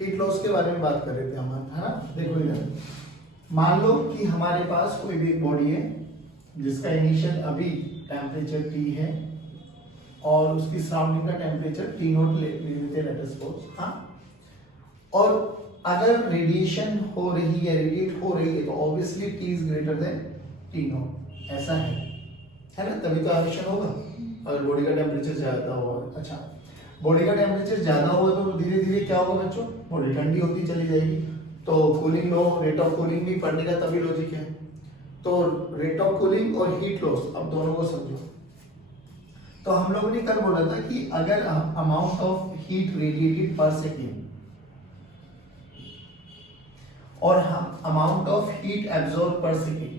Heat loss के बारे में बात कर रहे थे हम, है ना। देखो इधर मान लो कि हमारे पास कोई भी बॉडी है जिसका इनिशियल अभी टेम्परेचर T है और उसकी सराउंडिंग का टेम्परेचर T0 ले लेते लेट अस सपोज, हाँ। और अगर रेडिएशन हो रही है, रेडिएट हो रही है, तो obviously T is greater than T0, ऐसा है ना, तभी तो एमिशन होगा अगर बॉडी का टेम्परेचर ज्यादा होगा। अच्छा, बॉडी का टेम्परेचर ज्यादा होगा तो धीरे धीरे क्या होगा बच्चों, बॉडी ठंडी होती चली जाएगी, तो cooling low, rate of cooling भी पढ़ने का तभी लॉजिक है। तो रेट ऑफ कूलिंग और हीट लॉस, अब दोनों को समझो। तो हम लोगों ने कल बोला था कि अगर amount of heat radiated per second और हम अमाउंट ऑफ हीट एब्जॉर्ब पर सेकेंड,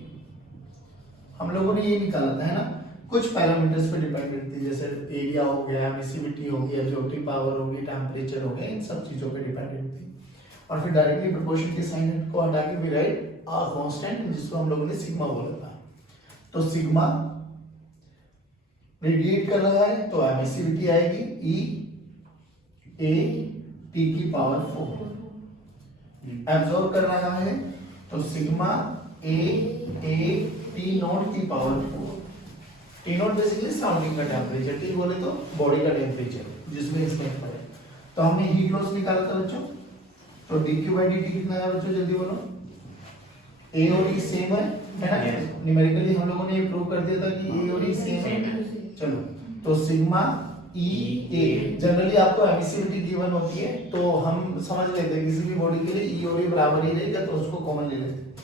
हम लोगों ने ये निकाला था, है ना। कुछ पैरामीटर्स पे डिपेंडेंट थी, जैसे एरिया हो गया, एमिसिविटी हो गई, एब्जॉर्प्टिव पावर हो गई, टेम्परेचर हो गया, इन सब चीजों पे डिपेंडेंट थी। और फिर डायरेक्टली प्रोपोर्शन के साइन को हटा के वी राइट अ कांस्टेंट, जिसको हम लोगों ने सिग्मा बोला था। तो सिग्मा रेडिएट कर रहा है तो एमिसिविटी आएगी E A T की पावर 4, एब्जॉर्ब कर रहा है तो सिग्मा A T नॉट की power 4। T not basically surrounding का टेम्परेचर, T बोले तो बॉडी का टेम्परेचर जिसमें इसमें पड़े। तो हमने हीट लॉस निकाला था बच्चों, तो dQ/dt कितना है बच्चों, जल्दी बोलो। A और E सेम है ना, न्यूमेरिकली हम लोगों ने प्रूव कर दिया था कि A और E सेम है। चलो, तो सिग्मा E A, जनरली आपको एमिसिविटी गिवन होती है तो हम समझ लेते हैं किसी भी बॉडी के लिए E और E बराबर ही रहेगा, तो उसको कॉमन ले लेते।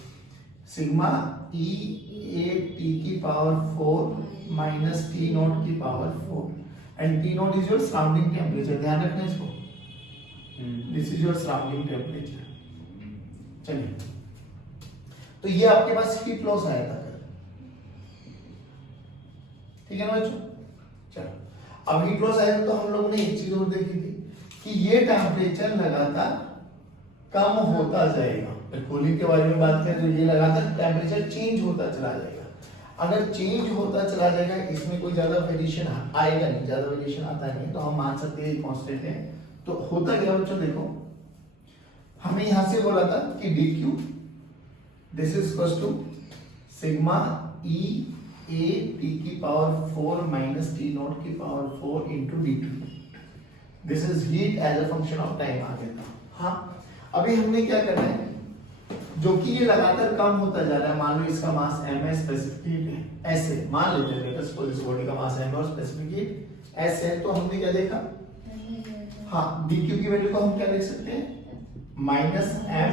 सिग्मा E A T की पावर 4 माइनस T नॉट की power 4 and T not is your surrounding temperature, ध्यान रखना इसको, this is your surrounding temperature. चलिए, तो ये आपके पास हीट लॉस आया था, ठीक है ना बच्चों। चलो, अब हीट लॉस आया तो हम लोगों ने एक चीज और देखी थी कि ये टेम्परेचर लगातार कम होता जाएगा। कूलिंग के बारे में बात करें तो ये लगातार टेम्परेचर चेंज होता चला जाएगा। अगर चेंज होता चला जाएगा, इसमें कोई ज्यादा वेरिएशन आएगा नहीं, ज्यादा वेरिएशन आता नहीं, तो हम मान सकते हैं कांस्टेंट है। तो होता क्या बच्चों, देखो हमें यहां से बोला था कि dq this is equal to sigma E A T की पावर 4 माइनस T नॉट की power 4 into dt। This is heat as a function of time आ गया था। हाँ, अभी हमने क्या करना है, जो कि ये लगातार कम होता जा रहा है, मान लो इसका मास m है, स्पेसिफिक हीट ऐसे मान लेते हैं, लेट्स सपोज इस बॉडी का मास m और स्पेसिफिक हीट s है, तो हमने क्या देखा, हाँ, dq की वैल्यू को हम क्या लिख सकते हैं, माइनस m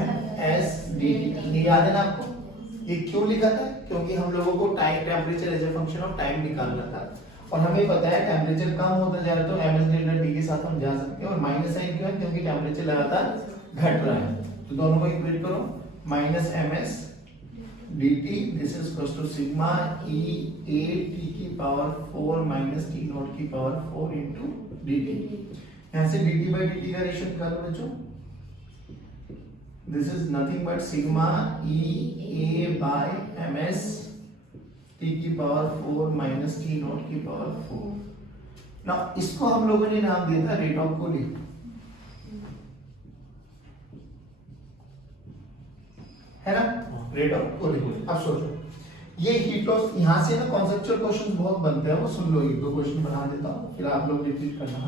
s dt। याद है ना आपको, ये क्यों लिखा था, क्योंकि हम लोगों को time temperature as a function of time निकालना था, और हमें पता है टेम्परेचर कम होता जा रहा है तो ms डेल्टा t के साथ हम जा सकते हैं। और माइनस साइन क्यों है, क्योंकि टेम्परेचर लगातार घट रहा है, तो दोनों को इक्वेट करो, minus ms dt this is equal to sigma E A T की पावर 4 माइनस T नॉट की पावर 4 इनटू dt। यहां से dt/dt का रेशियो निकालो बच्चों, this is nothing but sigma E A by ms T की power 4 minus T not की power 4। ना इसको हम लोगों ने नाम दिया था रेट ऑफ कूलिंग, है ना, रेट ऑफ कूलिंग। अब सोचो, ये हीट लॉस, यहां से ना कॉन्सेप्चुअल क्वेश्चन बहुत बनते हैं, वो सुन लो, एक दो क्वेश्चन बना देता हूं, फिर आप लोग रिपीट करना।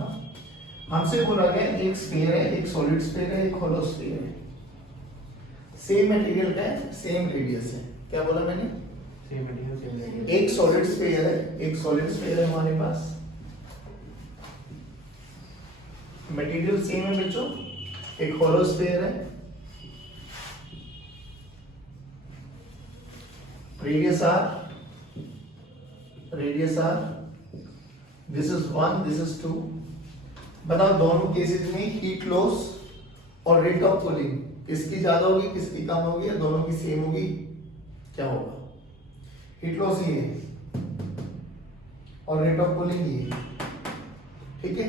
हमसे बोला गया एक स्फीयर है, एक सॉलिड स्फीयर है, एक होलो स्फीयर है, सेम मटेरियल का है, सेम रेडियस है। क्या बोला मैंने, सेम मटेरियल सेम रेडियस। एक सॉलिड स्फीयर है, एक सॉलिड स्फीयर है हमारे पास, मटेरियल सेम है बच्चों, एक होलो स्फीयर है, radius r, this is 1, this is 2। बताओ दोनों केसेस में हीट लॉस और रेट ऑफ कूलिंग किसकी ज्यादा होगी, किसकी कम होगी, या दोनों की सेम होगी, क्या होगा, हीट लॉस ये है और रेट ऑफ कूलिंग ये है, ठीक है।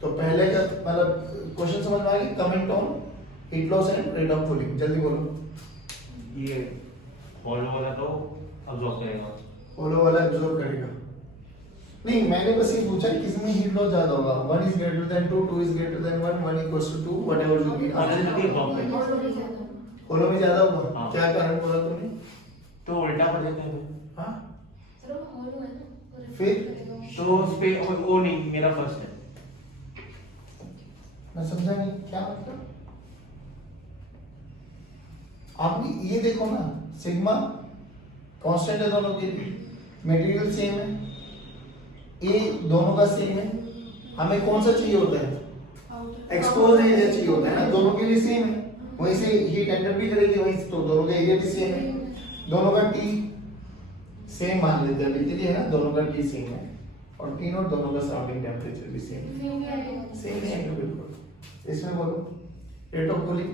तो पहले का मतलब क्वेश्चन समझ में आ गया, comment on heat loss and rate of cooling, जल्दी बोलो। ये होलो वाला तो अब्सॉर्ब करेगा, होलो वाला एब्जॉर्ब करेगा, नहीं, मैंने बस ये पूछा किसमें हीट लॉस ज्यादा होगा, 1 is greater than 2, 2 is greater than 1, 1 equals to 2, whatever will be answer। होलो में ज्यादा होगा, हाँ। क्या कारण बोला तुमने? तो उल्टा कर देते हैं हाँ फिर फिर? तो उस पे वो नहीं, मेरा फर्स्ट है। मैं समझा नहीं क्या मतलब। आप ये देखो ना, सिग्मा कांस्टेंट है दोनों के लिए, मटेरियल सेम है, ए दोनों का सेम है, हमें कौन सा चाहिए होता है? एक्सपोज एरिया चाहिए होता है ना, दोनों के लिए सेम है, वहीं से हीट एंटर भी करेगी वहीं से, तो दोनों का एरिया भी सेम है, दोनों का टी सेम मान लेते हैं अभी के लिए है ना, दोनों का टी सेम है, और टी नॉट दोनों का सराउंडिंग टेम्परेचर भी सेम है बिल्कुल। इसमें बोलो रेट ऑफ कूलिंग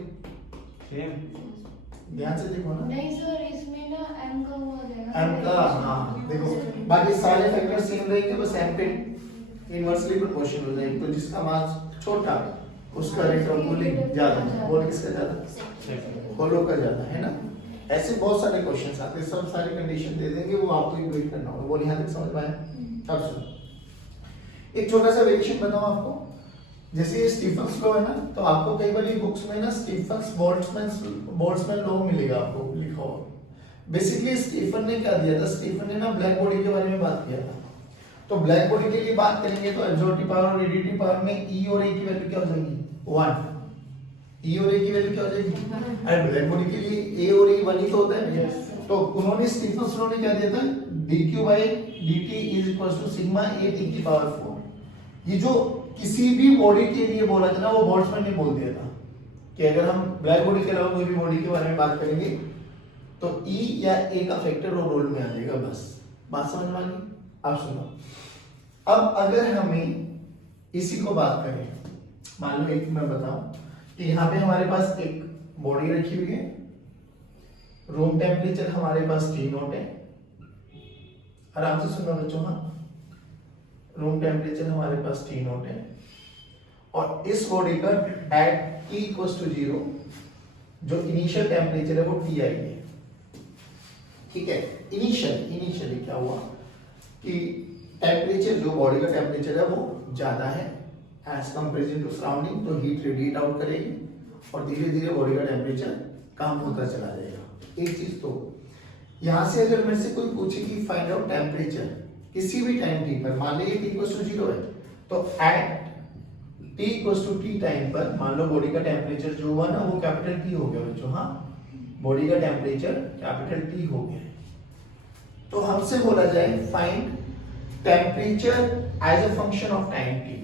सेम। ध्यान से देखो ना, नहीं सर, इसमें ना m का वो आ जाएगा, एम का, हाँ देखो बाकी सारे फैक्टर सेम रहेंगे, बस एम पे इनवर्सली प्रोपोर्शनल हो जाएगी, तो जिसका मास छोटा उसका रेट ऑफ कूलिंग ज्यादा है, बोल किसका ज्यादा? होलो का ज्यादा है ना। ऐसे बहुत सारे क्वेश्चंस आते हैं, सब सारी कंडीशन दे देंगे, वो आपको इक्वेट करना होगा। बोल यहाँ तक समझ में आया? अब सुनो, एक छोटा सा वेरिएशन बताऊं आपको, जैसे ये स्टीफन्स लॉ है ना, तो आपको कई बार बुक्स में ना स्टीफन्स बोल्ट्जमैन लॉ मिलेगा आपको लिखा हुआ। बेसिकली स्टीफन ने क्या दिया था, स्टीफन ने ना ब्लैक बॉडी के बारे में बात किया था, तो ब्लैक बॉडी के लिए बात करेंगे तो एब्जॉर्प्टिव पावर और रेडिएटिव पावर में ई और ए की वैल्यू क्या हो जाएगी? 1। ई और ए की वैल्यू क्या हो जाएगी? अरे ब्लैक बॉडी के लिए ए और ए 1 ही तो होता है। तो उन्होंने स्टीफन्स लॉ ने क्या दिया था, dq/dt is equal to sigma A T की पावर 4। ये जो किसी भी बॉडी के लिए बोला था ना, वो बोल्ट्जमैन ने बोल दिया था कि अगर हम ब्लैक बॉडी के अलावा कोई भी बॉडी के बारे में बात करेंगे तो ई या ए का फैक्टर और रोल में आ जाएगा, बस बात समझ में आ गई। अब सुनो, अब अगर हमें इसी को बात करें, मान लो एक मैं बताऊं कि यहाँ पे हमारे पास एक बॉडी रखी हुई है, रूम टेम्परेचर हमारे पास T0 है, आराम से सुनो बच्चों, हाँ रूम टेम्परेचर हमारे पास T0 है, और इस बॉडी का एट T इक्वल्स टू 0 जो इनिशियल टेम्परेचर है वो Ti है, ठीक है। इनिशियली क्या हुआ कि टेम्परेचर, जो बॉडी का टेम्परेचर है वो ज्यादा है एज कंपेरिजन टू सराउंडिंग, तो हीट रेडिएट आउट करेगी और धीरे धीरे बॉडी का टेम्परेचर कम होता चला जाएगा। एक चीज तो यहां से अगर मेरे से कोई पूछे कि फाइंड आउट टेम्परेचर किसी भी टाइम टी पर, मान लीजिए T इक्वल्स टू 0 है, तो at T equals to T time पर मान लो बॉडी का टेम्परेचर जो हुआ ना वो कैपिटल T हो गया बच्चों, हाँ बॉडी का टेम्परेचर कैपिटल T हो गया, तो हमसे बोला जाए find temperature as a function of time T।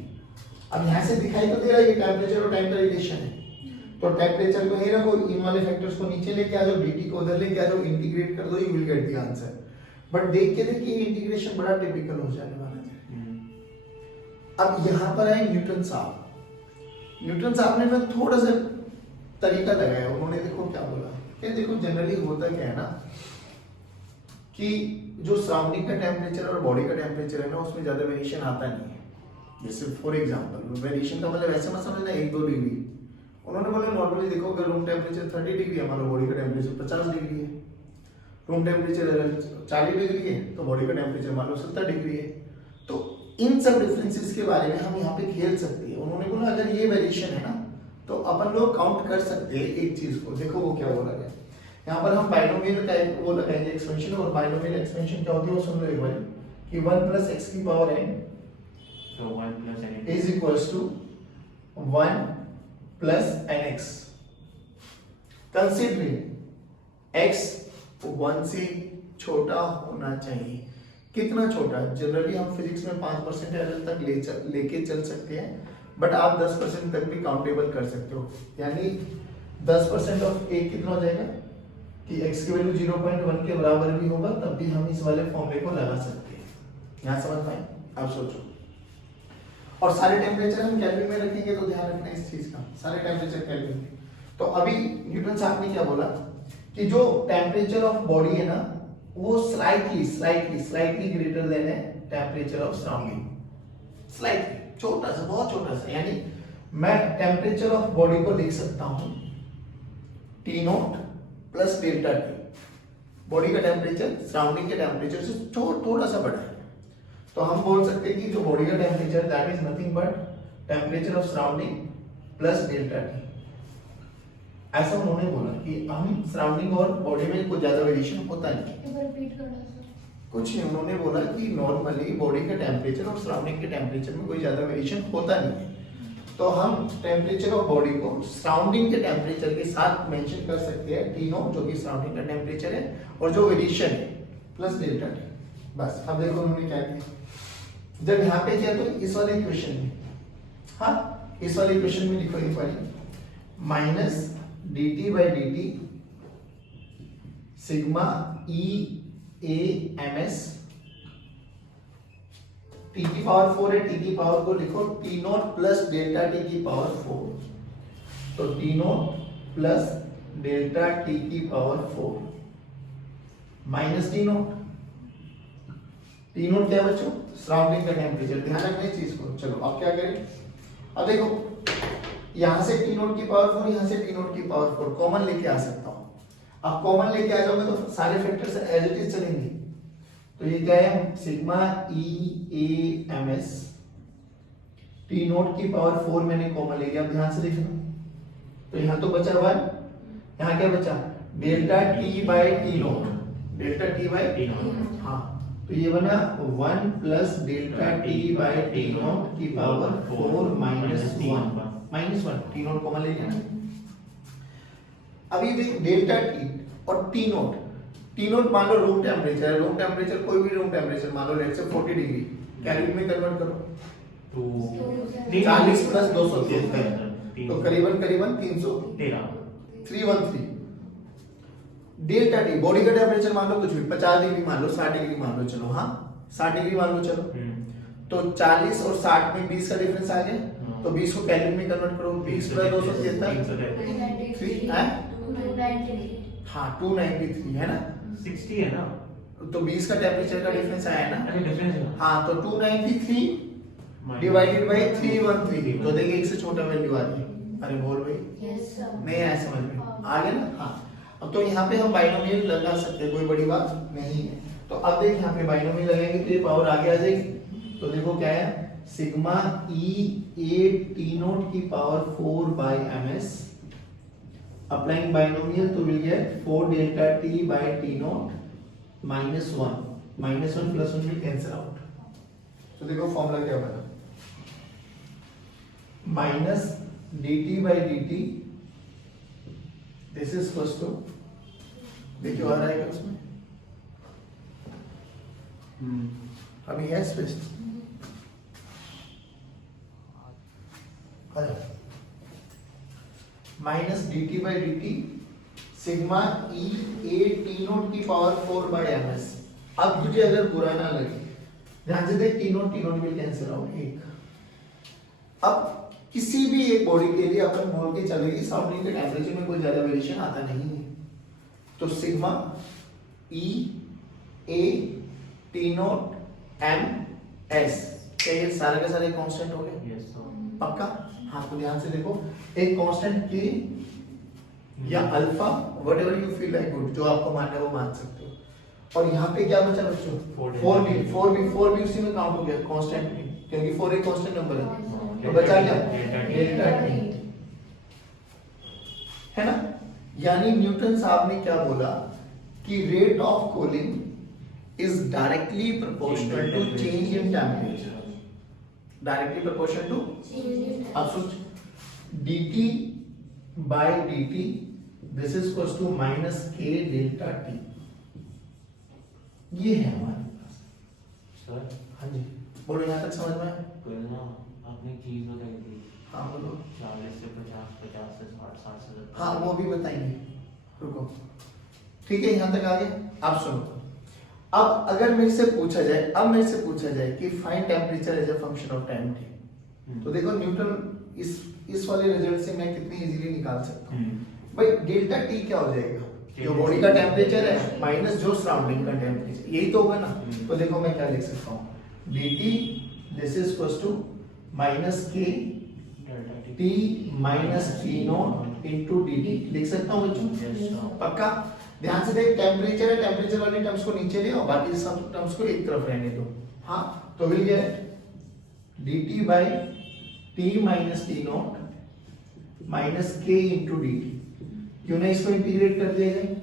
अब यहां से दिखाई तो दे रहा है ये टेम्परेचर और टाइम का रिलेशन है, तो टेम्परेचर को यही रखो, इन वाले फैक्टर्स को नीचे लेके आ जाओ, dt को उधर लेके आ जाओ, इंटीग्रेट कर दो, you will get the answer. But देख के देखिए इंटीग्रेशन बड़ा टिपिकल हो जाने वाला है। अब यहां पर आए न्यूटन साहब। न्यूटन साहब ने ना थोड़ा सा तरीका लगाया, उन्होंने देखो क्या बोला कि देखो जनरली होता क्या है ना कि जो सराउंडिंग का टेम्परेचर और बॉडी का टेम्परेचर है ना उसमें ज्यादा वेरिएशन आता नहीं है। जैसे फॉर एग्जांपल वेरिएशन का मतलब ऐसे मत समझना 1-2 डिग्री, उन्होंने बोला नॉर्मली देखो अगर रूम टेम्परेचर 30 डिग्री है, हमारा बॉडी का टेम्परेचर 50 डिग्री है, रूम टेम्परेचर अगर 40 डिग्री है तो बॉडी का टेम्परेचर मान लो 70 डिग्री है, तो इन सब डिफरेंसेस के बारे में हम यहाँ पे खेल सकते हैं। उन्होंने बोला अगर ये वेरिएशन है ना तो अपन लोग काउंट कर सकते हैं एक चीज को, देखो वो क्या बोला गया यहाँ पर, हम बाइनोमियल टाइप वो लगाएंगे एक्सपेंशन, और बाइनोमियल एक्सपेंशन क्या होती है वो सुन लो एक बार कि 1 प्लस x की पावर n तो 1 plus n is equals to 1 plus nx, considering x 1 से छोटा होना चाहिए। कितना छोटा? जनरली हम फिजिक्स में 5% एरर तक लेके चल सकते हैं, बट आप 10% तक भी काउंटेबल कर सकते हो, यानी 10% ऑफ a कितना हो जाएगा कि x की वैल्यू 0.1 के बराबर भी होगा, तब भी हम इस वाले फॉर्मूले को लगा सकते हैं। यहाँ समझ पाए? आप सोचो, और सारे टेम्परेचर हम केल्विन में रखेंगे, तो ध्यान रखना इस चीज का, सारे टेम्परेचर केल्विन में। तो अभी न्यूटन साहब ने क्या बोला कि जो टेम्परेचर ऑफ बॉडी है ना वो स्लाइटली ग्रेटर देन है टेम्परेचर ऑफ सराउंडिंग, स्लाइटली, छोटा सा, बहुत छोटा सा, यानी मैं टेम्परेचर ऑफ बॉडी को लिख सकता हूं T0 plus delta T। Body का टेम्परेचर सराउंडिंग के टेम्परेचर से थोड़ा सा बड़ा है, तो हम बोल सकते हैं कि जो बॉडी का temperature that is nothing but temperature of surrounding plus delta T. ऐसा उन्होंने बोला कि हम सराउंडिंग और बॉडी में कोई ज्यादा वेरिएशन होता नहीं। एक बार रिपीट करना सर। कुछ नहीं, उन्होंने बोला कि नॉर्मली बॉडी का टेम्परेचर और सराउंडिंग के टेम्परेचर में कोई ज्यादा वेरिएशन होता नहीं है। तो हम टेम्परेचर ऑफ बॉडी को सराउंडिंग के टेम्परेचर के साथ मेंशन कर सकते हैं टी नो, जो कि सराउंडिंग का टेम्परेचर है, और जो वेरिएशन है प्लस डेल्टा टी। बस अब देखो उन्होंने क्या किया, जब यहाँ पे किया तो इस वाले इक्वेशन में, हाँ इस वाले इक्वेशन में लिखो एक बार, minus dt by dt sigma E A M S T की पावर 4 है, टी की पावर को लिखो T not plus delta T की पावर 4, तो T not plus delta T की power 4 minus T not. T not क्या बच्चों? सराउंडिंग का टेम्परेचर। ध्यान रखना इस चीज को। चलो अब क्या करें, अब देखो यहां से टी नॉट की पावर 4, यहां से टी नॉट की पावर 4 कॉमन लेके आ सकता हूं। अब कॉमन लेके आ जाओगे तो सारे फैक्टर्स एज इट इज चलेंगे। तो ये क्या है, sigma E A M S T not की पावर 4 मैंने कॉमन ले लिया। अब ध्यान से देखना, तो यहाँ तो बचा 1, यहाँ क्या बचा delta T by T not, delta T by T not. हाँ तो ये बना 1 plus delta T by T not की power 4 minus 1 T not common ले लेना। अभी देख डेल्टा टी और टी नॉट, टी नॉट मान लो रूम टेम्परेचर है, रूम टेम्परेचर कोई भी रूम टेम्परेचर मान लो लेट्स से 40 डिग्री, केल्विन में कन्वर्ट करो तो 40 प्लस 273 तो करीबन 313। डेल्टा टी बॉडी का टेम्परेचर मान लो कुछ भी 50 डिग्री मान लो, 60 डिग्री मान लो, चलो हाँ 60 डिग्री मान लो चलो, तो 40 और 60 में 20 का डिफरेंस आ गया, तो 20 को केल्विन में कन्वर्ट करो, 20 प्लस 273 हाँ 293 है ना, 60 है ना, तो 20 का टेम्परेचर का डिफरेंस आया ना, अरे डिफरेंस है हाँ तो 293 डिवाइडेड बाय 313, तो देखिए एक से छोटा वैल्यू आ रही है। अरे बोल भाई नहीं आया समझ में, आ गया ना। हाँ अब तो यहाँ पे हम बाइनोमियल लगा सकते हैं, कोई बड़ी बात नहीं है। तो अब देख यहाँ पे बाइनोमियल लगाएंगे तो ये पावर आगे आ जाएगी। तो देखो क्या है, sigma E A T not की power 4 by M S applying binomial तो मिल गया 4 delta T by T not minus 1 plus 1 will cancel out. तो देखो फॉर्मूला क्या बना, minus dt by dt this is equals to, देखिए आ रहा है क्या उसमें, अभी है space minus dt by dt sigma E A T not की पावर 4 बाई एम एस। अब तुझे अगर बुरा ना लगे ध्यान से देख, T not will cancel out एक। अब किसी भी एक बॉडी के लिए अपन बोल के चलेगी सराउंडिंग के टेम्परेचर में कोई ज्यादा वेरिएशन आता नहीं है, तो sigma E A T naught M S क्या ये सारा का सारा कांस्टेंट हो गया? यस सर, पक्का? हाँ तो ध्यान से देखो, एक कांस्टेंट के या alpha whatever you feel like good, जो आपको मानना है वो मान सकते हो। और यहाँ पे क्या बचा बच्चों, 4 भी उसी में काउंट हो गया कांस्टेंट में, क्योंकि 4 एक कांस्टेंट नंबर है, तो बचा क्या डेल्टा टी, है ना। यानी न्यूटन साहब ने क्या बोला कि rate of cooling is directly proportional to change in temperature, directly proportional to. अब सोच dt by dt this is equals to minus k delta t, ये है हमारे पास। सर हाँ जी बोलो, यहाँ तक समझ में आया? कल ना आपने चीज बताई थी, हाँ बोलो। 40 से 50, 50 से 60, 60 से 70। हाँ वो भी बताएंगे, रुको ठीक है, यहाँ तक आ गया। आप सुनो, अब अगर मेरे से पूछा जाए कि find temperature as a function of time T, तो देखो न्यूटन इस वाले रिजल्ट से मैं कितनी इजीली निकाल सकता हूँ भाई। डेल्टा टी क्या हो जाएगा, जो बॉडी का टेम्परेचर है माइनस जो सराउंडिंग का टेम्परेचर, यही तो होगा ना। तो देखो मैं क्या लिख सकता हूँ, dt this is equals to minus k t minus t naught into dt लिख सकता हूँ बच्चों, पक्का? ध्यान से देख, टेम्परेचर है, टेम्परेचर वाले टर्म्स को नीचे ले आओ, बाकी सब टर्म्स को एक तरफ रहने दो। हाँ, तो will get dt by t minus t naught minus k into dt। क्यों ना इसको इंटीग्रेट कर दिया जाए।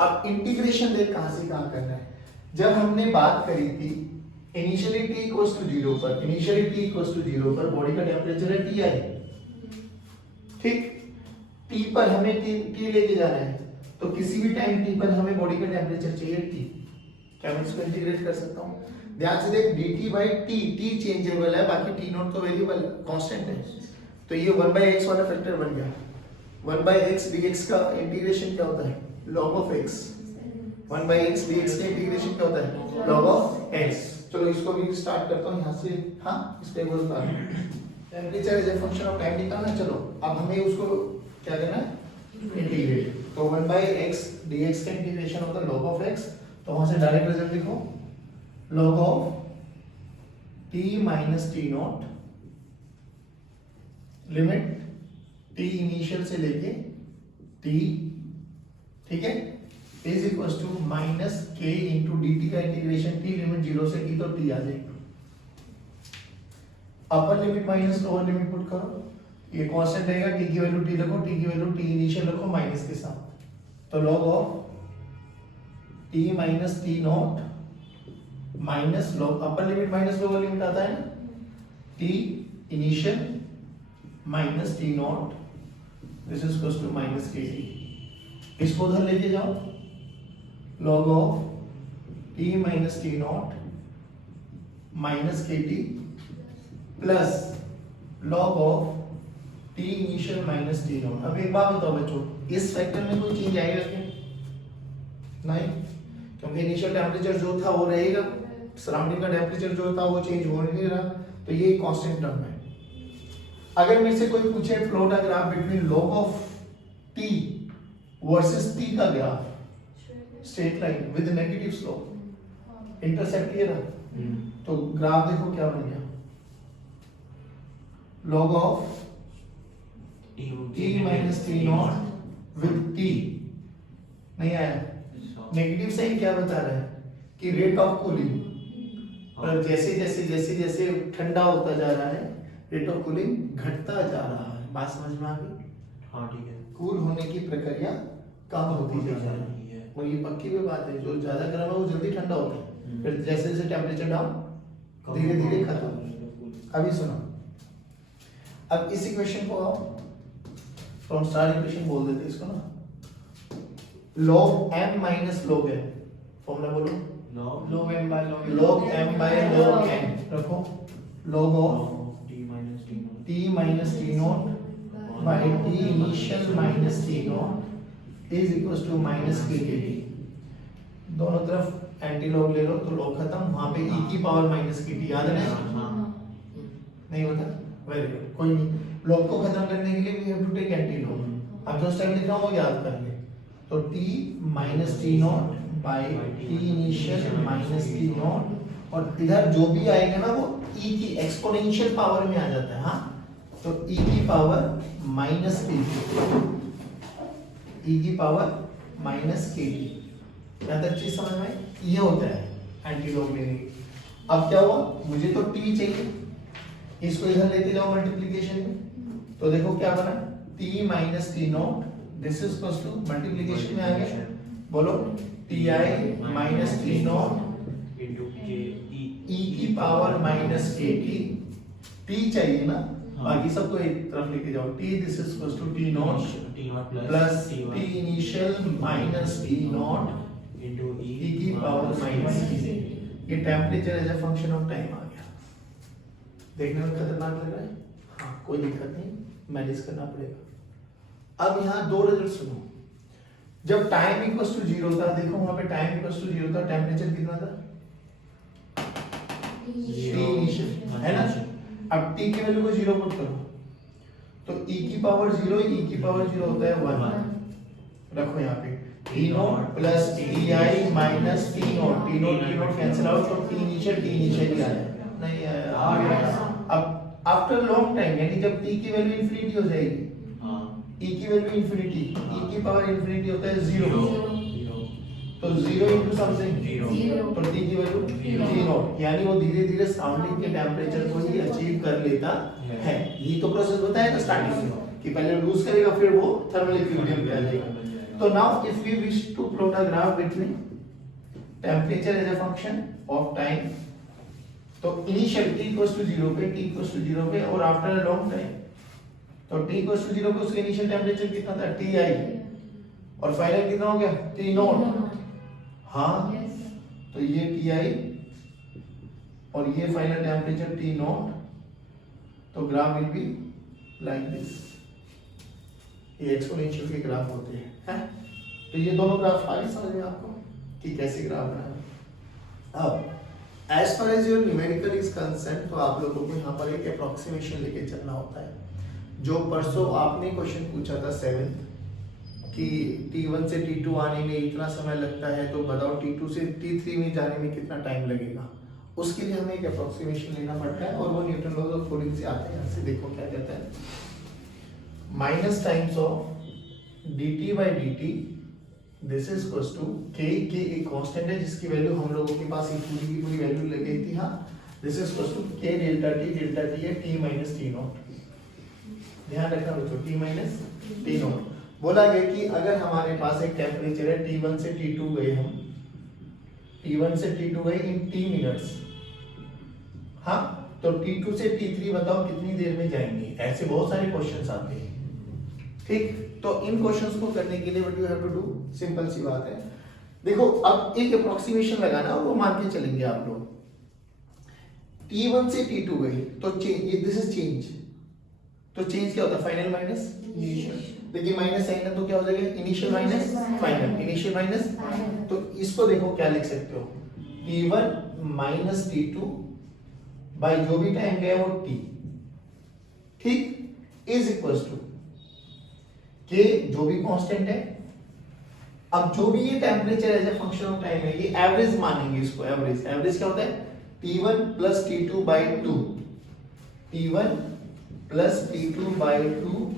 अब इंटीग्रेशन देख कहां से कहां करना है। जब हमने बात करी थी इनिशियली t इक्वल्स टू 0 पर, इनिशियली t इक्वल्स टू 0 पर बॉडी का टेम्परेचर है Ti, ठीक। t पर हमें t लेके जाना है, तो किसी भी टाइम t पर हमें बॉडी का टेम्परेचर चाहिए t। क्या मैं इसको इंटीग्रेट कर सकता हूं? ध्यान से देख, dt by t चेंजेबल है, बाकी t नॉट तो वेरिएबल है, कांस्टेंट है। तो ये 1/x वाला फैक्टर बन गया। 1/x dx का इंटीग्रेशन क्या होता है? log of x। 1/x dx का इंटीग्रेशन क्या होता है? log of x। चलो इसको भी स्टार्ट करता हूं यहां से। हां, इस पे बोल रहा हूं temperature as a function of time निकालना। चलो अब हमें उसको क्या करना है? इंटीग्रेट। तो 1/x dx का इंटीग्रेशन होता है log of x। तो वहां से डायरेक्ट रिजल्ट लिखो, log of t minus t naught limit t initial से लेके t, ठीक है, is equals to minus k into dt का इंटीग्रेशन t लिमिट 0 से की तो t आ जाएगी। Upper limit minus lower limit put करो, ये कांस्टेंट रहेगा, t की वैल्यू t रखो, t की वैल्यू t इनिशियल रखो माइनस के साथ। तो log of t minus t naught minus log, upper limit minus lower limit आता है ना, t initial minus t naught, this is equals to minus kt। इसको उधर लेके जाओ, log of t minus t naught minus kt plus log of t initial minus t naught. अब एक बात बताओ बच्चों, इस फैक्टर में कोई चेंज आएगा क्या? नहीं, क्योंकि इनिशियल टेम्परेचर जो था वो रहेगा, सराउंडिंग का टेम्परेचर जो था वो चेंज हो नहीं रहा, तो ये कांस्टेंट टर्म है। अगर मेरे से कोई पूछे plot a graph between log of t versus t का graph, straight line with negative slope, intersect ये रहा, तो ग्राफ देखो क्या बन गया, log of t minus t not with t नहीं आया। नेगेटिव साइन क्या बता रहा है कि रेट ऑफ कूलिंग, और जैसे जैसे जैसे जैसे ठंडा होता जा रहा है रेट ऑफ कूलिंग घटता जा रहा है। बात समझ में आ गई? हाँ ठीक है। कूल होने की प्रक्रिया कम होती जा रही है, और ये पक्की भी बात है, जो ज्यादा गर्म है वो जल्दी ठंडा होता है, फिर जैसे जैसे टेम्परेचर डाउन धीरे धीरे खत्म। अभी सुनो, अब इस इक्वेशन को आओ, फ्रॉम स्टार इक्वेशन बोल देते इसको ना, log m minus log n, formula बोलो, log m by log log m by log n रखो, log of t minus t naught t minus t naught by t initial minus t naught is equals to minus kt। दोनों तरफ anti log ले लो तो log खत्म, वहां पे e की power minus kt याद है? नहीं होता? वेरी गुड, कोई नहीं। लॉग को खत्म करने के लिए we have to take anti log. अब जो स्टेप लिख रहा हूं वो याद कर ले, तो t minus t naught by t initial minus t naught, और इधर जो भी आएगा ना वो e की एक्सपोनेंशियल पावर में आ जाता है। हाँ, तो e की पावर माइनस kt, e की पावर माइनस kt। क्या तक चीज समझ में? ये होता है एंटी लॉग लेने की। अब क्या हुआ, मुझे तो t चाहिए, इसको इधर लेते जाओ मल्टीप्लिकेशन में, तो देखो क्या बना, t minus t naught, this is equals to multiplication में आ गया, बोलो ti minus t not into k e की पावर माइनस kt। t चाहिए ना, बाकी सबको एक तरफ लेके जाओ, t this is equals to t not plus t initial minus t not into e की पावर माइनस kt। ये temperature as a function of time आ गया। देखने में खतरनाक लग रहा है? हाँ, कोई दिक्कत नहीं, मैनेज करना पड़ेगा। अब यहाँ दो रिजल्ट सुनो, जब टाइम इक्वल्स टू 0 था, देखो वहां पे टाइम इक्वल्स टू 0 था, टेम्परेचर कितना था? t इनिशियल, है ना? अब t की वैल्यू को 0 पुट करो, तो e की पावर 0, e की पावर 0 होता है 1। रखो यहाँ पे t not plus ti minus t not, t not cancel out, तो t इनिशियल ही आया, नहीं आया, आ गया। अब आफ्टर लॉन्ग टाइम, यानी जब t की वैल्यू इंफिनिटी हो जाएगी, e की वैल्यू इंफिनिटी, e की पावर इंफिनिटी होता है 0, तो 0 into समथिंग Zero. तो T की वैल्यू Zero. T नॉट, यानी वो धीरे धीरे सराउंडिंग के टेम्परेचर को ही अचीव कर लेता है। ये तो प्रोसेस बताया था स्टार्टिंग में कि पहले लूज करेगा फिर वो थर्मल इक्विलिब्रियम पे आ जाएगा। तो now if we wish to plot a graph between temperature as a function of time, तो इनिशियल t इक्वल्स टू 0 पे, t इक्वल्स टू 0 पे और आफ्टर अ लॉन्ग टाइम, तो t इक्वल्स टू 0 पे उसका इनिशियल टेम्परेचर कितना था Ti और फाइनल कितना हो गया T नॉट। हाँ तो ये Ti और ये फाइनल टेम्परेचर T नॉट, तो graph will be like this. ये एक्सपोनेंशियल के ग्राफ होते हैं। तो ये दोनों ग्राफ आ गए समझ में आपको कि कैसे ग्राफ बनाना। अब as far as your numerical is concern, तो आप लोगों को यहाँ पर एक अप्रोक्सीमेशन लेके चलना होता है। जो परसों आपने क्वेश्चन पूछा था 7 कि T1 से T2 आने में इतना समय लगता है, तो बताओ T2 से T3 में जाने में कितना टाइम लगेगा। उसके लिए हमें एक अप्रोक्सीमेशन लेना पड़ता है और वो न्यूटन लॉज ऑफ कूलिंग से आते हैं। यहाँ से देखो क्या कहता है, minus times of dt by dt this is equals to k एक कांस्टेंट है जिसकी वैल्यू हम लोगों के पास पूरी की पूरी वैल्यू लग गई थी। हाँ this is equals to k delta t है t माइनस t नॉट। ध्यान रखना बच्चों t माइनस t नॉट। बोला गया कि अगर हमारे पास एक टेम्परेचर है T1 से T2 गए, हम T1 से T2 गए इन t मिनट्स, हाँ तो T2 से T3 बताओ कितनी देर में जाएंगे। ऐसे बहुत सारे क्वेश्चंस आते हैं, ठीक। तो इन क्वेश्चंस को करने के लिए what you have to do, simple सी बात है। देखो अब एक अप्रोक्सीमेशन लगाना और वो मान के चलेंगे आप लोग। T1 से T2 गए तो चेंज, दिस इज चेंज, तो चेंज क्या होता है फाइनल माइनस इनिशियल। देखिए माइनस साइन है तो क्या हो जाएगा initial minus final, initial minus. तो इसको देखो क्या लिख सकते हो, T1 माइनस T2 बाय जो भी टाइम गया वो T, ठीक, इज इक्वल्स टू K जो भी कांस्टेंट है। अब जो भी ये temperature as a function of time है, ये एवरेज मानेंगे इसको। एवरेज, एवरेज क्या होता है T1 plus T2 by 2, T1 plus T2 by 2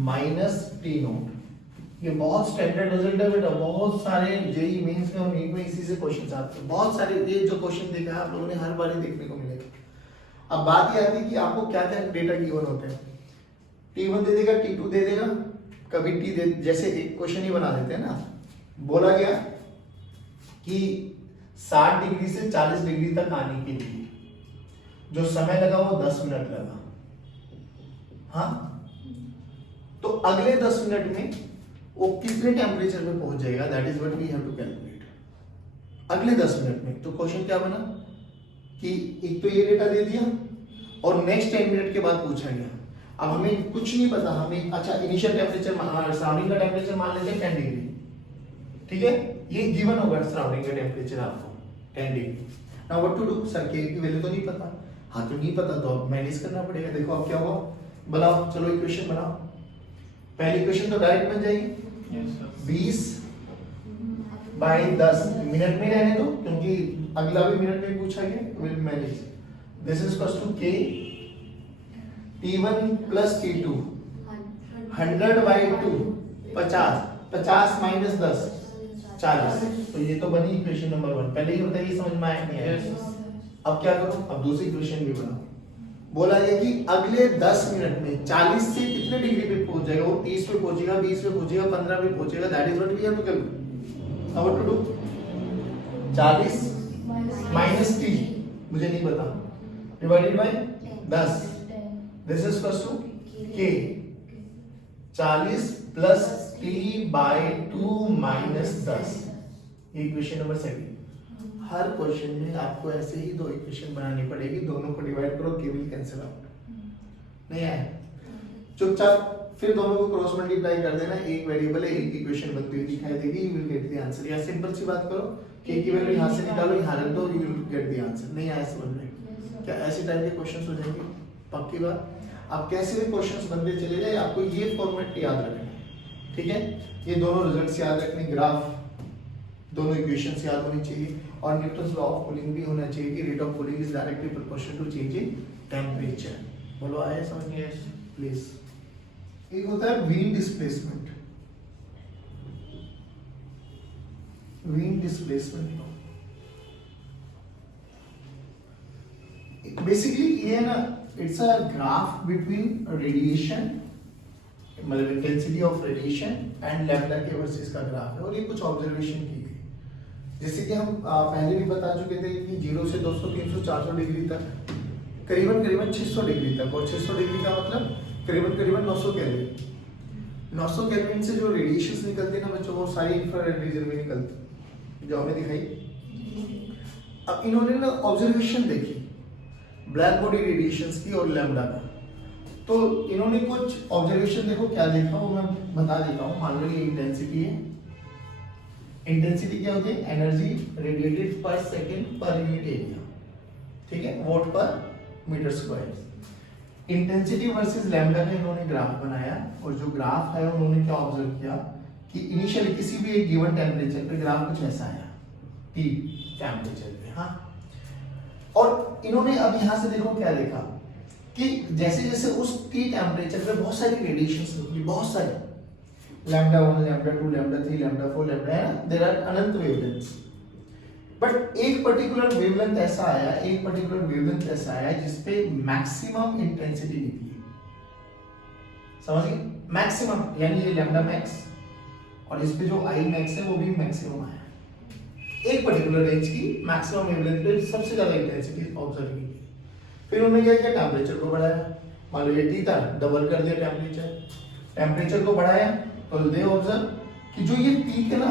minus T naught. ये बहुत स्टैंडर्ड रिजल्ट है बेटा, बहुत सारे जेई मेंस में और नीट में इसी से क्वेश्चंस आते हैं। बहुत सारे ये जो क्वेश्चन देखा है आप लोगों ने हर बार ही देखने को मिलेगा। अब बात ये आती है कि आपको क्या क्या डेटा गिवन होते हैं। T1 दे देगा, T2 दे देगा, कभी T दे, जैसे एक क्वेश्चन ही बना देते हैं ना, बोला गया कि 60 डिग्री से 40 डिग्री तक आने के लिए जो समय लगा वो 10 मिनट लगा। हाँ तो अगले 10 मिनट में वो कितने टेम्परेचर पे पहुंच जाएगा, that is what we have to calculate. अगले 10 मिनट में तो क्वेश्चन क्या बना कि एक तो ये डेटा दे दिया और नेक्स्ट 10 मिनट के बाद पूछा गया। अब हमें कुछ नहीं पता, हमें अच्छा इनिशियल टेम्परेचर सराउंडिंग का टेम्परेचर मान लेते हैं 10 डिग्री, ठीक है, ये गिवन होगा सराउंडिंग का टेम्परेचर आपको 10 degree. Now what to do, sir के की वैल्यू तो नहीं पता। हाँ तो नहीं पता तो मैनेज करना पड़ेगा। देखो अब क्या हुआ, बनाओ, चलो इक्वेशन बनाओ। पहली इक्वेशन तो डायरेक्ट बन जाएगी, 20 बाय 10 मिनट में रहने दो क्योंकि अगला भी मिनट में पूछा गया, will manage. This is equals to K T1 plus T2 100 by 2 50, 50 minus 10 40। तो ये तो बनी इक्वेशन नंबर 1। पहले ही बताइए समझ में आया नहीं आया। अब क्या करो, अब दूसरी इक्वेशन भी बनाओ। बोला गया कि अगले 10 मिनट में 40 से कितने डिग्री पे पहुंच जाएगा, वो 30 पे पहुंचेगा, 20 पे पहुंचेगा, 15 पे पहुंचेगा, that is what we have to calculate. Now what to do, 40 minus 30 मुझे नहीं पता, divided by 10, this is equals to K 40 plus T by 2 minus 10। ये इक्वेशन नंबर 7। हर क्वेश्चन में आपको ऐसे ही दो इक्वेशन बनानी पड़ेगी, दोनों को डिवाइड करो, के विल कैंसिल आउट। नहीं आया, चुपचाप फिर दोनों को क्रॉस मल्टीप्लाई कर देना, एक वेरिएबल है, एक इक्वेशन बनती हुई दिखाई देगी, you will get the answer. या सिंपल सी बात करो, के की वैल्यू यहां से निकालो, यहां रख दो, you will get the answer. नहीं आया समझ में, क्या ऐसे टाइप के क्वेश्चंस हो जाएंगे? पक्की बात। आप कैसे भी क्वेश्चंस बनते चले जाए, आपको ये फॉर्मेट याद रखना है, ठीक है। ये दोनों रिजल्ट्स याद रखने, ग्राफ, दोनों इक्वेशंस याद होनी चाहिए और न्यूटन्स लॉ ऑफ कूलिंग भी होना चाहिए कि rate of cooling is directly proportional to change in temperature. बोलो आया समझ में? प्लीज। एक होता है wheel displacement. wind displacement law. Basically ये ना it's a graph between radiation, मतलब intensity of radiation and lambda के वर्सेस का ग्राफ है, और ये कुछ ऑब्जर्वेशन की गई, जैसे कि हम पहले भी बता चुके थे कि 0 से 200 300 400 डिग्री तक, करीबन करीबन 600 डिग्री तक, और 600 डिग्री का मतलब करीबन करीबन 900 केल्विन। 900 केल्विन से जो रेडिएशंस निकलते हैं ना बच्चों, वो सारी इंफ्रारेड रीजन में निकलती जो हमें दिखाई। अब इन्होंने ना ऑब्जर्वेशन देखी ब्लैक बॉडी रेडिएशंस की और लैम्डा का, तो इन्होंने कुछ ऑब्जर्वेशन देखो क्या देखा वो मैं बता देता हूँ। मान लो ये इंटेंसिटी है, इंटेंसिटी क्या होती है, energy radiated per second per unit area, ठीक है, watt per metre square. Intensity versus lambda का इन्होंने ग्राफ बनाया, और जो ग्राफ है उन्होंने क्या ऑब्जर्व किया कि इनिशियली किसी भी एक गिवन टेम्परेचर पे ग्राफ कुछ ऐसा आया, T टेम्परेचर पे, हाँ। और इन्होंने अब यहाँ से देखो क्या देखा कि जैसे जैसे उस T टेम्परेचर पे बहुत सारी रेडिएशंस निकली, बहुत सारी, lambda 1 lambda 2 lambda 3 lambda 4 lambda, है ना, देयर आर अनंत वेवलेंथ्स, बट एक पर्टिकुलर वेवलेंथ ऐसा आया, एक पर्टिकुलर वेवलेंथ ऐसा आया जिसपे मैक्सिमम इंटेंसिटी निकली, समझ गए, मैक्सिमम यानी ये लैम्डा मैक्स, और इस पे जो आई मैक्स है वो भी मैक्सिमम आया, एक पर्टिकुलर रेंज की मैक्सिमम वेवलेंथ पे सबसे ज्यादा इंटेंसिटी ऑब्जर्व की। फिर उन्होंने क्या किया, टेम्परेचर को बढ़ाया, मान लो ये T था, डबल कर दिया टेम्परेचर, टेम्परेचर को बढ़ाया, तो दे ऑब्जर्व कि जो ये पीक है ना,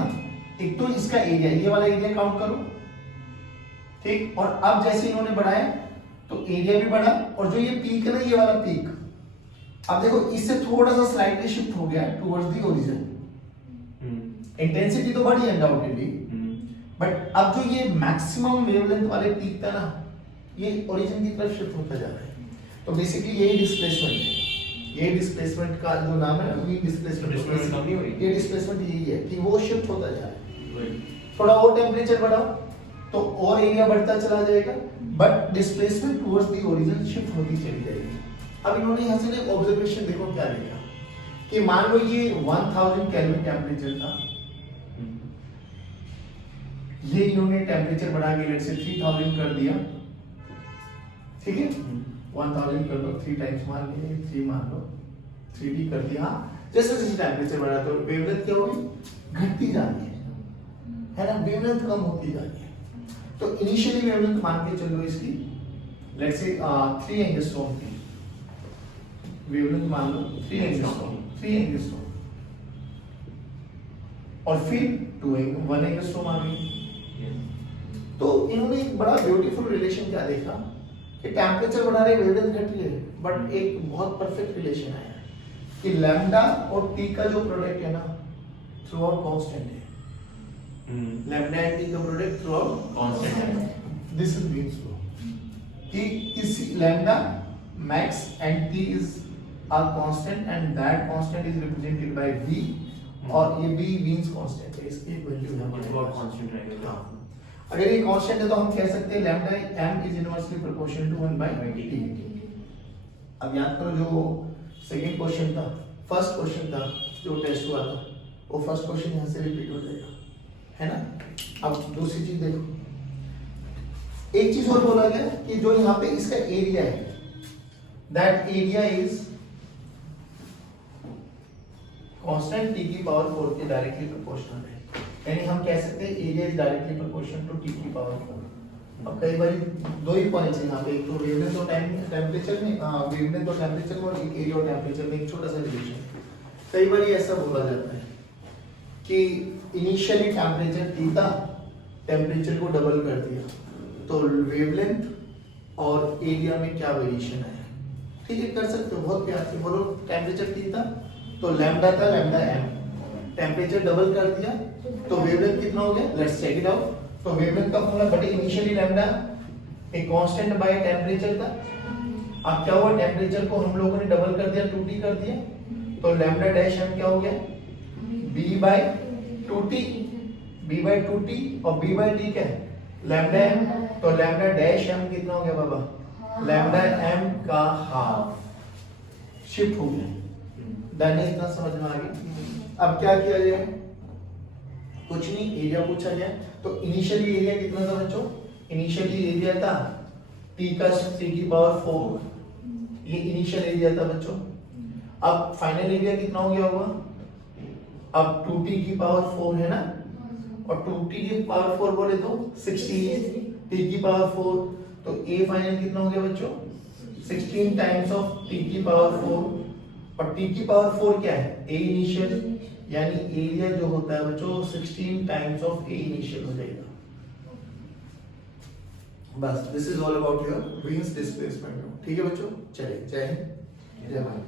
एक तो इसका एरिया, ये वाला एरिया काउंट करो, ठीक, और अब जैसे इन्होंने बढ़ाया तो एरिया भी बढ़ा, और जो ये पीक है ना, ये वाला पीक, अब देखो इससे थोड़ा सा स्लाइटली शिफ्ट हो गया टुवर्ड्स द ओरिजिन, इंटेंसिटी तो बढ़ी अनडाउटेडली, बट अब जो ये मैक्सिमम वेवलेंथ वाले पीक था ना, ये ओरिजिन की तरफ शिफ्ट होता जा रहा है। तो बेसिकली यही डिस्प्लेसमेंट है, ये डिस्प्लेसमेंट का जो नाम है ना, ये डिस्प्लेसमेंट कम नहीं हुई, ये डिस्प्लेसमेंट यही है कि वो शिफ्ट होता जा रहा है, थोड़ा और टेम्परेचर बढ़ाओ तो और एरिया बढ़ता चला जाएगा, but displacement towards the origin shift होती चली जाएगी। अब इन्होंने यहाँ से एक ऑब्जर्वेशन देखो क्या देखा कि मान लो ये 1000 केल्विन टेम्परेचर था, ये इन्होंने टेम्परेचर बढ़ा के लेट से 3000 कर दिया, ठीक है, 1000 कर लो, 3 टाइम्स मान लिए, 3 मान लो, 3D कर दिया, जैसे जैसे टेम्परेचर बढ़ा तो वेवलेंथ क्या होगी, घटती जा रही है ना, वेवलेंथ कम होती जा रही है। तो इनिशियली वेवलेंथ मान के चलो इसकी लेट से 3 एंगस्ट्रॉम थी, वेवलेंथ मान लो 3 एंगस्ट्रॉम, और फिर 1 एंगस्ट्रॉम आ गई। तो इन्होंने एक बड़ा ब्यूटीफुल रिलेशन क्या देखा कि टेम्परेचर बढ़ा रहे वेवलेंथ घट रही है, बट एक बहुत परफेक्ट रिलेशन आया कि लैम्डा और टी का जो प्रोडक्ट है ना थ्रू आउट कांस्टेंट है, लैम्डा एंड टी का प्रोडक्ट थ्रू आउट कांस्टेंट है। दिस इज मीन्स लो कि इस lambda max and T is a constant and that constant is represented by v, और ये b मींस कांस्टेंट है, इसकी value है कांस्टेंट रहेगा। अगर ये कांस्टेंट है तो हम कह सकते हैं lambda m is inversely proportional to 1/t। अब याद करो जो सेकंड क्वेश्चन था, फर्स्ट क्वेश्चन था जो टेस्ट हुआ था, वो फर्स्ट क्वेश्चन यहाँ से रिपीट हो जाएगा, है ना। अब दूसरी चीज देखो, एक चीज और बोला गया कि जो यहाँ पे इसका एरिया है, that area is constant t की पावर 4 के डायरेक्टली प्रोपोर्शनल है, यानी हम कह सकते हैं area is directly proportional to t की पावर 4। अब कई बार दो ही पॉइंट्स हैं यहाँ पे, एक तो वेवलेंथ और टेम्परेचर में, वेवलेंथ और टेम्परेचर में, और एक एरिया और टेम्परेचर में एक छोटा सा रिलेशन। कई बार ये ऐसा बोला जाता है कि इनिशियली टेम्परेचर t था, टेम्परेचर को डबल कर दिया तो वेवलेंथ और एरिया में क्या वेरिएशन आया, ठीक है, कर सकते हो बहुत प्यार से बोलो। टेम्परेचर t था तो लैम्डा था, लैम्डा m, टेम्परेचर डबल कर दिया तो वेवलेंथ कितना हो गया, लेट्स चेक इट आउट। तो वेवलेंथ का फॉर्मूला बटे इनिशियली लैम्डा एक कांस्टेंट बाय टेम्परेचर था, अब क्या हुआ, टेम्परेचर को हम लोगों ने डबल कर दिया, 2t कर दिया, तो लैम्डा डैश m क्या हो गया, b/2t, b/2t और b/t क्या है, लैम्डा m, तो लैम्डा डैश m कितना हो गया बाबा, लैम्डा m का हाफ शिफ्ट हो गया। दाने इतना समझ में आ गया। अब क्या किया जाए, कुछ नहीं, एरिया पूछा गया। तो इनिशियली एरिया कितना था बच्चों? इनिशियली एरिया था t का t की पावर 4, ये इनिशियल एरिया था बच्चों। अब फाइनल एरिया कितना हो गया होगा? अब 2t की पावर 4 है ना, और 2t की पावर 4 बोले तो 16 t की पावर 4, तो a फाइनल कितना हो गया बच्चों? 16 टाइम्स ऑफ t की पावर 4, और t की पावर 4 क्या है? a इनिशियल, यानी एरिया जो होता है बच्चों 16 टाइम्स ऑफ a इनिशियल हो जाएगा। बस this is all about your wheels displacement. ठीक है बच्चों, चलिए जय हिंद जय भारत।